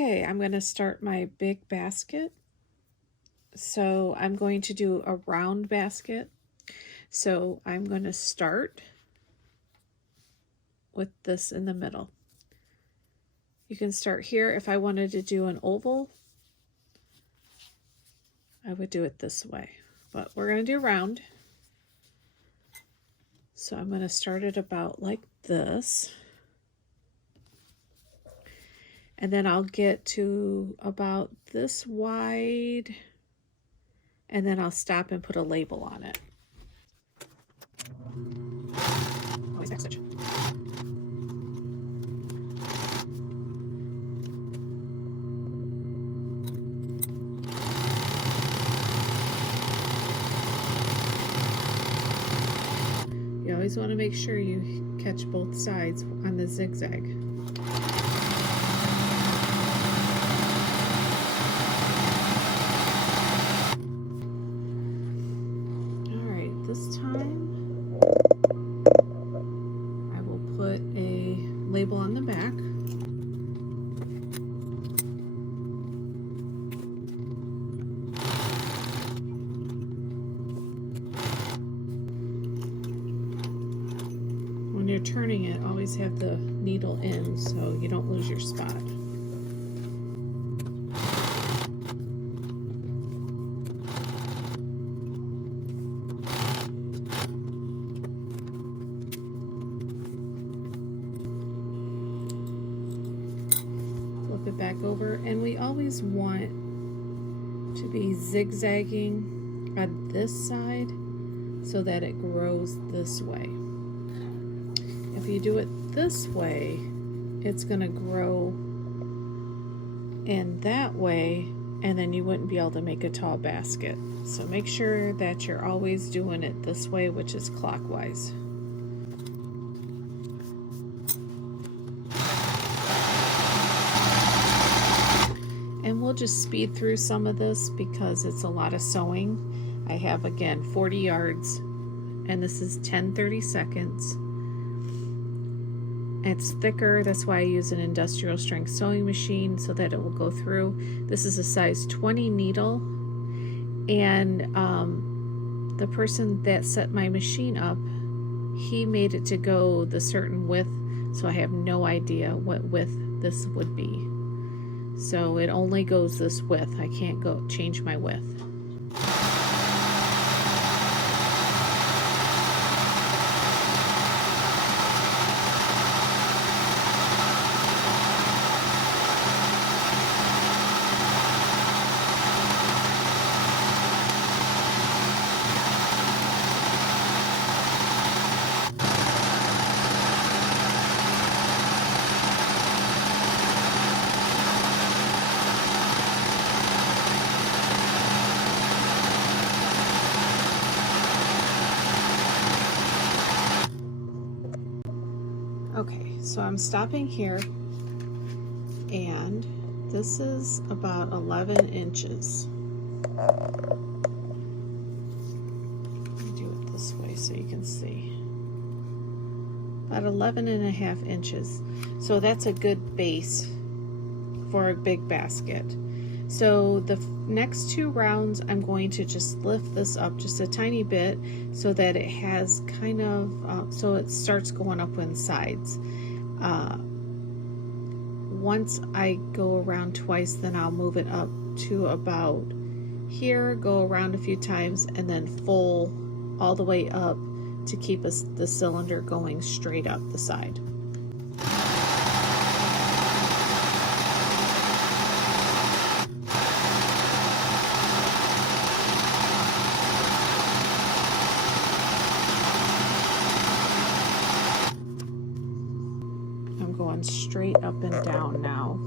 Okay, I'm going to start my big basket. So I'm going to do a round basket. So I'm going to start with this in the middle. You can start here. If I wanted to do an oval, I would do it this way. But we're going to do round. So I'm going to start it about like this. And then I'll get to about this wide. And then I'll stop and put a label on it. Always back stitch. You always want to make sure you catch both sides on the zigzag. Alright, this time I will put a label on the back. When you're turning it, always have the needle in so you don't lose your spot. Flip it back over, and we always want to be zigzagging on this side so that it grows this way. If you do it this way, it's going to grow in that way, and then you wouldn't be able to make a tall basket. So make sure that you're always doing it this way, which is clockwise. And we'll just speed through some of this because it's a lot of sewing. I have, again, 40 yards, and this is 10/32. It's thicker, that's why I use an industrial strength sewing machine so that it will go through. This is a size 20 needle, and the person that set my machine up, he made it to go the certain width, so I have no idea what width this would be. So it only goes this width. I can't go change my width. Okay, so I'm stopping here, and this is about 11 inches. Let me do it this way so you can see. About 11.5 inches. So that's a good base for a big basket. So the next two rounds, I'm going to just lift this up just a tiny bit so that it has kind of, so it starts going up on sides. Once I go around twice, then I'll move it up to about here, go around a few times, and then full all the way up to keep the cylinder going straight up the side. I'm going straight up and down now.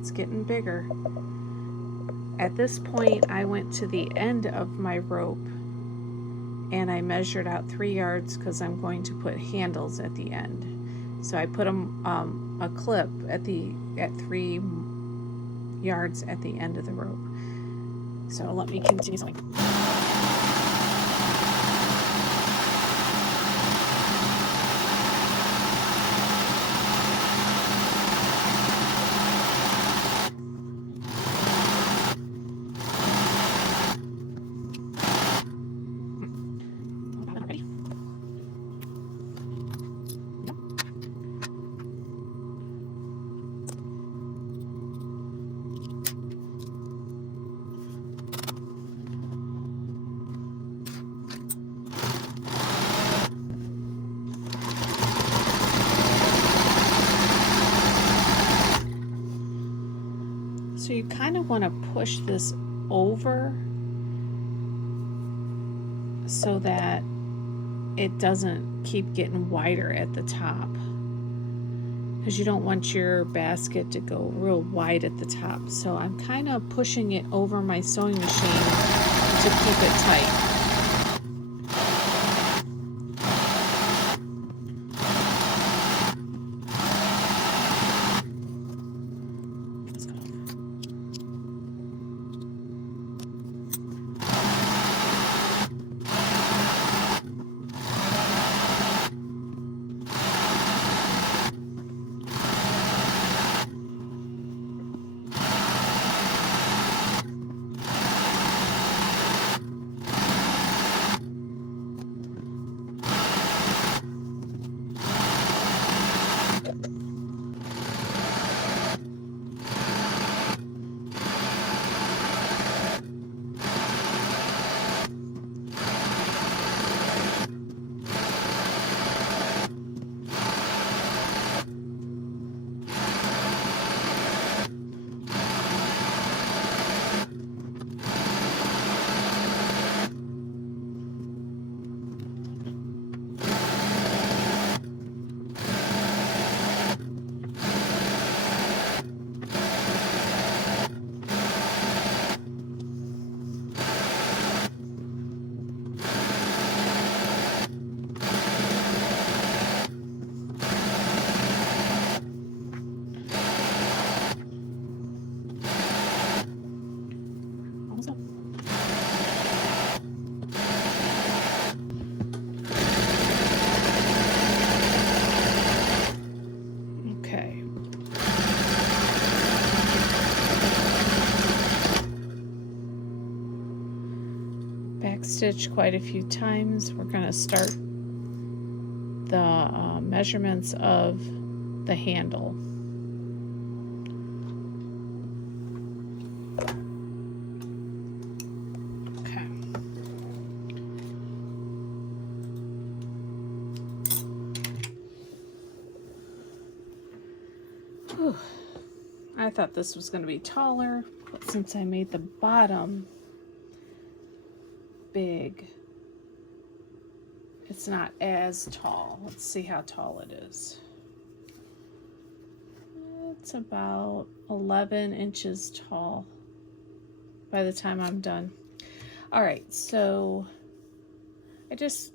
it's getting bigger. At this point, I went to the end of my rope and I measured out 3 yards because I'm going to put handles at the end. So I put a clip at 3 yards at the end of the rope. So let me continue sewing. So you kind of want to push this over so that it doesn't keep getting wider at the top, because you don't want your basket to go real wide at the top. So I'm kind of pushing it over my sewing machine to keep it tight. Stitch quite a few times. We're going to start the measurements of the handle. Okay. Whew. I thought this was going to be taller, but since I made the bottom big, it's not as tall. Let's see how tall it is. It's about 11 inches tall by the time I'm done. All right, so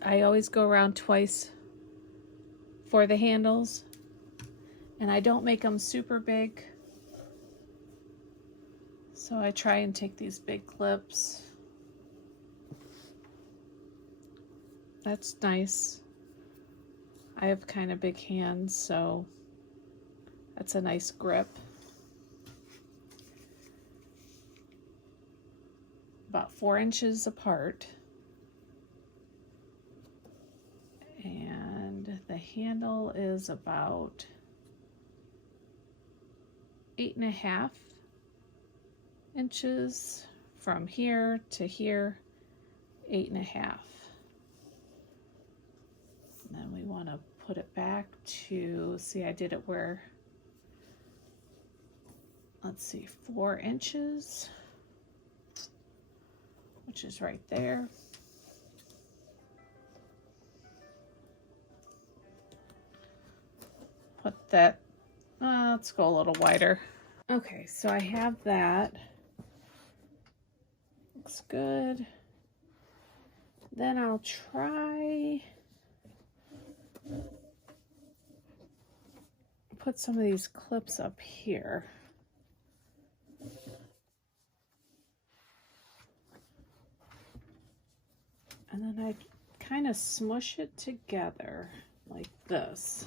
I always go around twice for the handles, and I don't make them super big. So I try and take these big clips. That's nice. I have kind of big hands, so that's a nice grip. About 4 inches apart. And the handle is about 8.5 inches from here to here, 8.5. And then we want to put it back to, see, I did it where, let's see, 4 inches, which is right there. Put that, let's go a little wider. Okay, so I have that. Looks good. Then I'll try put some of these clips up here. And then I kind of smush it together like this.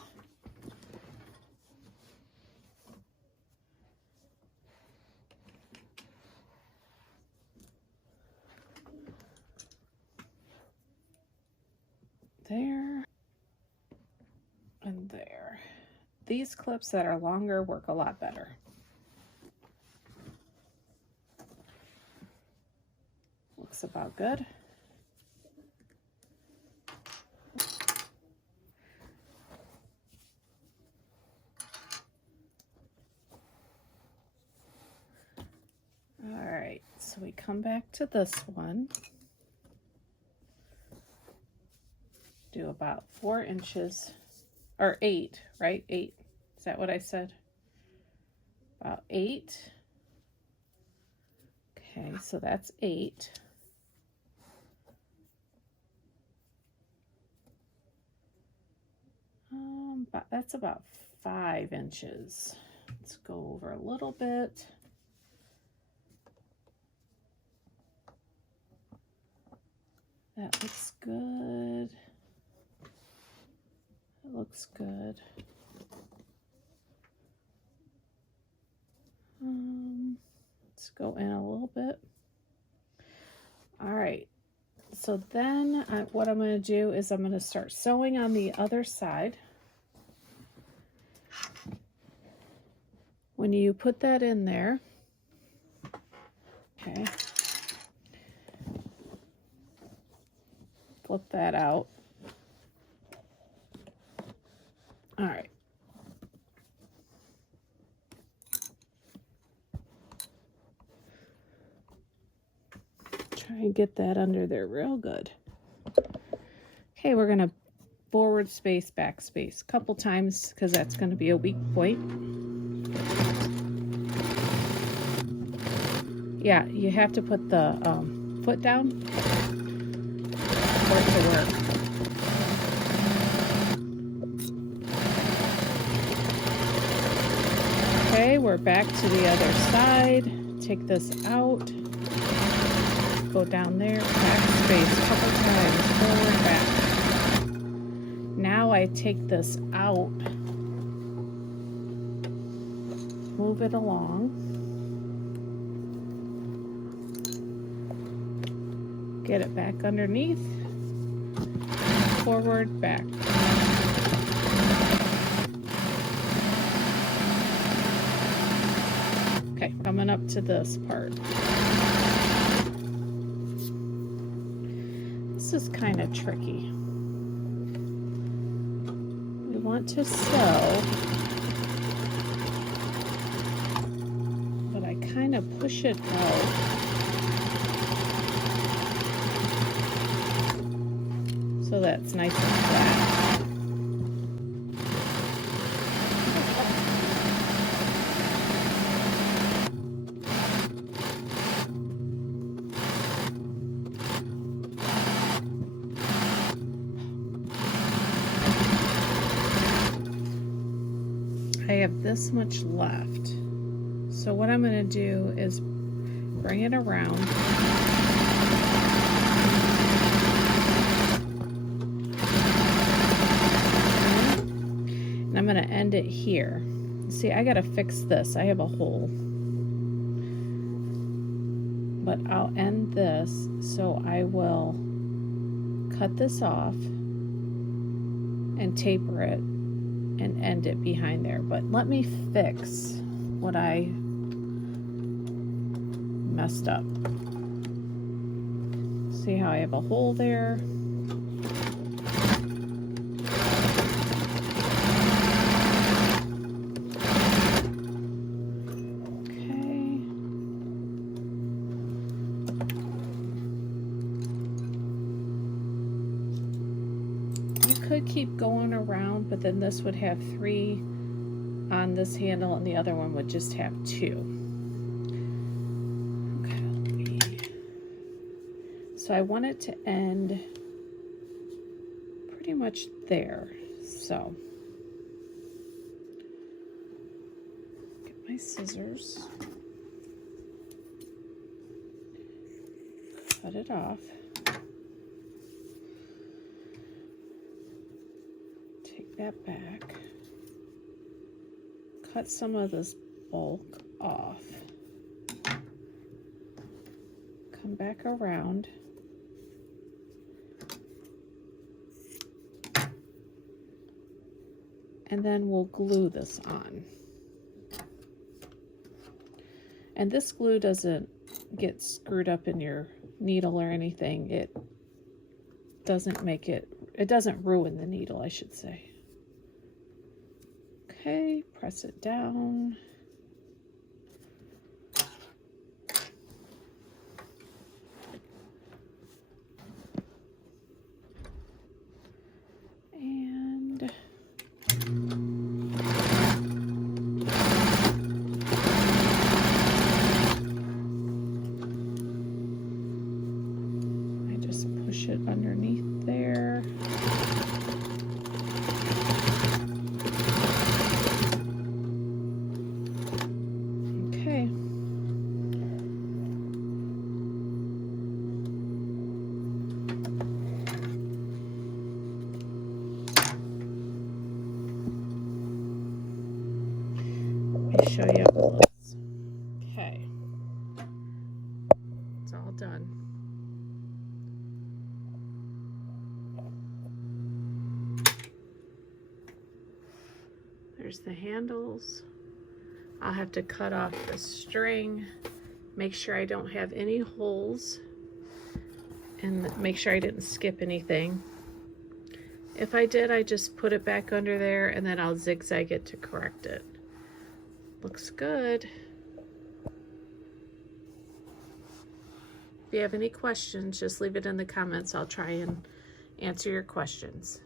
There and there. These clips that are longer work a lot better. Looks about good. All right, so we come back to this one. Do about 4 inches, or 8, right? 8, is that what I said? About 8. Okay, so that's 8. But that's about 5 inches. Let's go over a little bit. That looks good. That looks good. Let's go in a little bit. All right. So then what I'm going to do is I'm going to start sewing on the other side. When you put that in there, okay, flip that out. All right. Try and get that under there real good. Okay, we're going to forward space, back space a couple times because that's going to be a weak point. Yeah, you have to put the foot down for it to work. Okay, we're back to the other side. Take this out. Go down there, back space a couple times, forward, back. Now I take this out, move it along, get it back underneath, forward, back. Okay, coming up to this part. This is kind of tricky. We want to sew, but I kind of push it out. So that's nice and flat. I have this much left. So what I'm going to do is bring it around. And I'm going to end it here. See, I got to fix this. I have a hole. But I'll end this, so I will cut this off and taper it and end it behind there. But let me fix what I messed up. See how I have a hole there? Okay. You could keep going around, but then this would have 3 on this handle, and the other one would just have 2. So I want it to end pretty much there. So get my scissors, cut it off, take that back, cut some of this bulk off, come back around, and then we'll glue this on. And this glue doesn't get screwed up in your needle or anything. It doesn't ruin the needle, I should say. Okay, press it down. And I just push it underneath there. Okay. Let me show you up close. Okay. It's all done. There's the handles. I'll have to cut off the string, make sure I don't have any holes, and make sure I didn't skip anything. If I did, I just put it back under there and then I'll zigzag it to correct it. Looks good. If you have any questions, just leave it in the comments. I'll try and answer your questions.